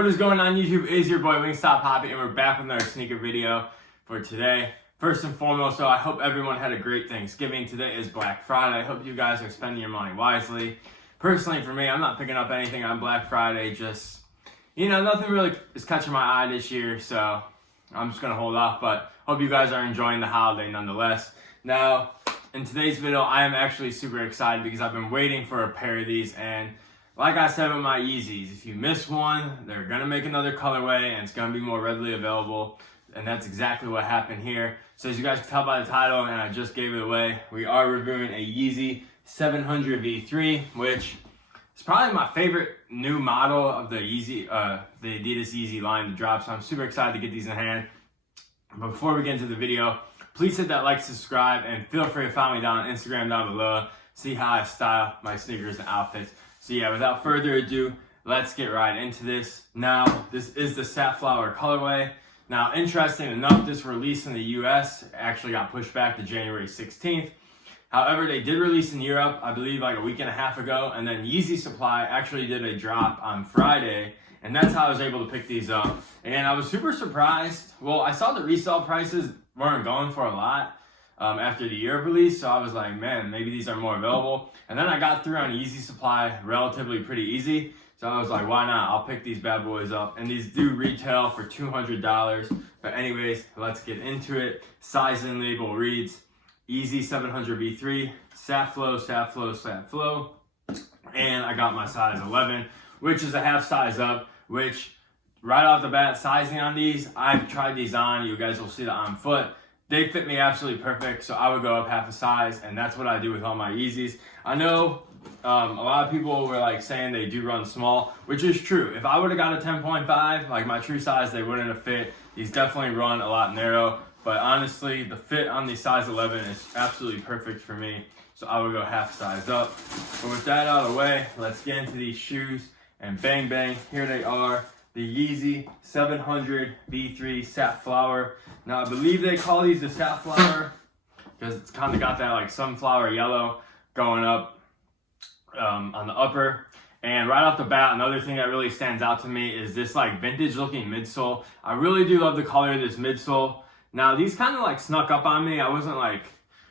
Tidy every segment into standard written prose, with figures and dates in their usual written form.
What is going on YouTube? It is your boy Wingstop Poppy, and we're back with another sneaker video for today. First and foremost, so I hope everyone had a great Thanksgiving. Today is Black Friday. I hope you guys are spending your money wisely. Personally, for me, I'm not picking up anything on Black Friday. Just, nothing really is catching my eye this year, so I'm just going to hold off. But hope you guys are enjoying the holiday nonetheless. Now, in today's video, I am actually super excited because I've been waiting for a pair of these, and like I said with my Yeezys, if you miss one, they're going to make another colorway and it's going to be more readily available. And that's exactly what happened here. So as you guys can tell by the title, and I just gave it away, we are reviewing a Yeezy 700 V3, which is probably my favorite new model of the Yeezy, the Adidas Yeezy line to drop. So I'm super excited to get these in hand. But before we get into the video, please hit that like, subscribe, and feel free to follow me down on Instagram down below. See how I style my sneakers and outfits. So yeah, without further ado, let's get right into this. Now, this is the Safflower colorway. Now, interesting enough, this release in the US actually got pushed back to January 16th. However, they did release in Europe, I believe like a week and a half ago, and then Yeezy Supply actually did a drop on Friday, and that's how I was able to pick these up. And I was super surprised. Well, I saw the resale prices weren't going for a lot after the Europe release, so I was like, man, maybe these are more available. And then I got through on Yeezy Supply relatively pretty easy, so I was like, why not? I'll pick these bad boys up. And these do retail for $200. But anyways, let's get into it. Size and label reads Yeezy 700 V3, Safflower. And I got my size 11, which is a half size up, which right off the bat, sizing on these, I've tried these on. You guys will see that on foot. They fit me absolutely perfect, so I would go up half a size, and that's what I do with all my Yeezys. I know a lot of people were like saying they do run small, which is true. If I would have got a 10.5, like my true size, they wouldn't have fit. These definitely run a lot narrow, but honestly, the fit on the size 11 is absolutely perfect for me, so I would go half size up. But with that out of the way, let's get into these shoes, and bang bang, here they are. The Yeezy 700 V3 Safflower. Now I believe they call these the Safflower because it's kind of got that like sunflower yellow going up on the upper. And right off the bat, another thing that really stands out to me is this like vintage looking midsole. I really do love the color of this midsole. Now these kind of like snuck up on me. I wasn't like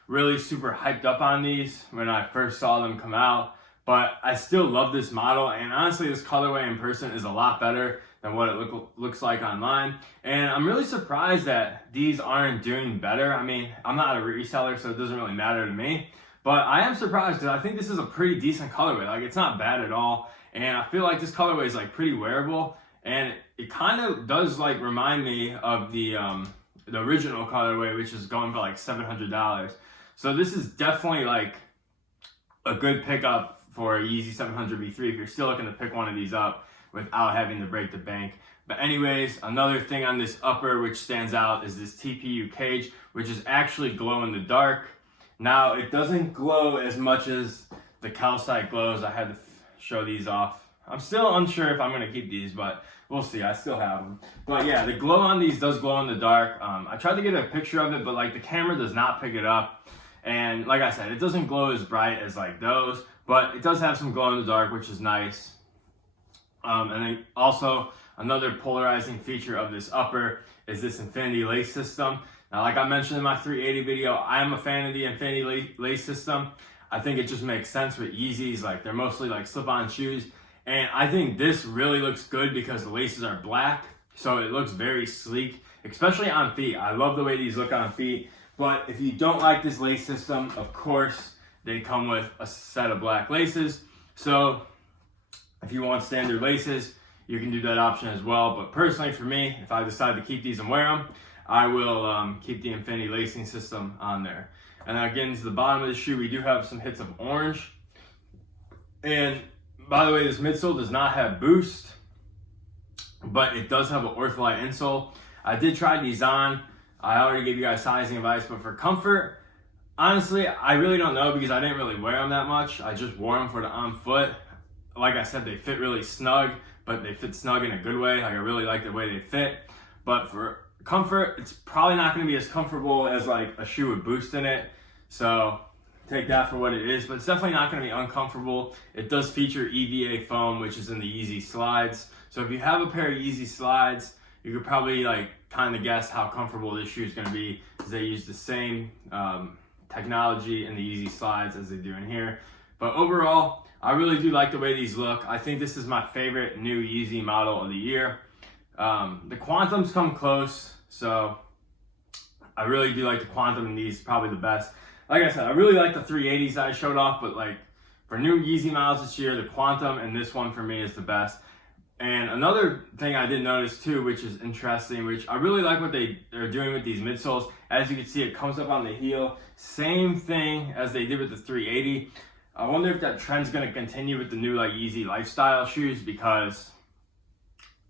really super hyped up on these when I first saw them come out, but I still love this model, and honestly this colorway in person is a lot better than what it looks like online. And I'm really surprised that these aren't doing better. I mean, I'm not a reseller, so it doesn't really matter to me, but I am surprised because I think this is a pretty decent colorway. Like, it's not bad at all, and I feel like this colorway is like pretty wearable, and it kind of does like remind me of the original colorway, which is going for like $700. So this is definitely like a good pickup for a Yeezy 700 V3 if you're still looking to pick one of these up without having to break the bank. But anyways, another thing on this upper which stands out is this Tpu Cage, which is actually glow in the dark. Now, it doesn't glow as much as the calcite glows. I had to show these off. I'm still unsure if I'm going to keep these, but we'll see. I still have them. But yeah, the glow on these does glow in the dark. I tried to get a picture of it, but like the camera does not pick it up. And like I said, it doesn't glow as bright as like those, but it does have some glow in the dark, which is nice. And then also another polarizing feature of this upper is this infinity lace system. Now, like I mentioned in my 380 video, I am a fan of the infinity lace system. I think it just makes sense with Yeezys. Like, they're mostly like slip-on shoes, and I think this really looks good because the laces are black, so it looks very sleek, especially on feet. I love the way these look on feet. But if you don't like this lace system, of course they come with a set of black laces, so if you want standard laces, you can do that option as well. But personally for me, if I decide to keep these and wear them, I will keep the infinity lacing system on there. And then again, to the bottom of the shoe, we do have some hits of orange. And by the way, this midsole does not have boost, but it does have an Ortholite insole. I did try these on. I already gave you guys sizing advice, but for comfort, honestly, I really don't know because I didn't really wear them that much. I just wore them for the on foot. Like I said, they fit really snug, but they fit snug in a good way. Like, I really like the way they fit. But for comfort, it's probably not going to be as comfortable as like a shoe with boost in it. So take that for what it is, but it's definitely not going to be uncomfortable. It does feature EVA foam, which is in the Yeezy slides. So if you have a pair of Yeezy slides, you could probably like kind of guess how comfortable this shoe is going to be, because they use the same technology in the Yeezy slides as they do in here. But overall, I really do like the way these look. I think this is my favorite new Yeezy model of the year. The Quantums come close, so I really do like the Quantum, and these probably the best. Like I said, I really like the 380s that I showed off, but like for new Yeezy models this year, the Quantum and this one for me is the best. And another thing I did notice too, which is interesting, which I really like what they're doing with these midsoles. As you can see, it comes up on the heel. Same thing as they did with the 380. I wonder if that trend's going to continue with the new like Yeezy lifestyle shoes, because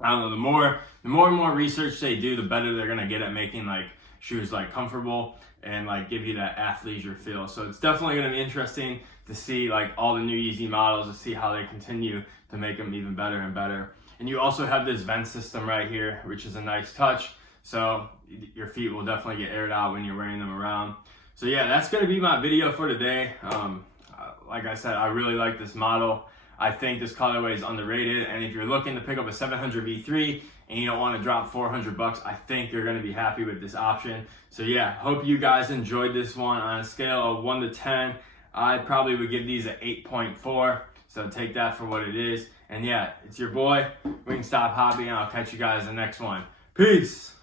I don't know, the more and more research they do, the better they're going to get at making like shoes like comfortable and like give you that athleisure feel. So it's definitely going to be interesting to see like all the new Yeezy models, to see how they continue to make them even better and better. And you also have this vent system right here, which is a nice touch. So your feet will definitely get aired out when you're wearing them around. So yeah, that's going to be my video for today. Like I said, I really like this model. I think this colorway is underrated, and if you're looking to pick up a 700 V3 and you don't want to drop 400 bucks, I think you're going to be happy with this option. So yeah, hope you guys enjoyed this one. On a scale of 1 to 10, I probably would give these an 8.4. So take that for what it is. And yeah, it's your boy, Wingstop Hobby, and I'll catch you guys in the next one. Peace!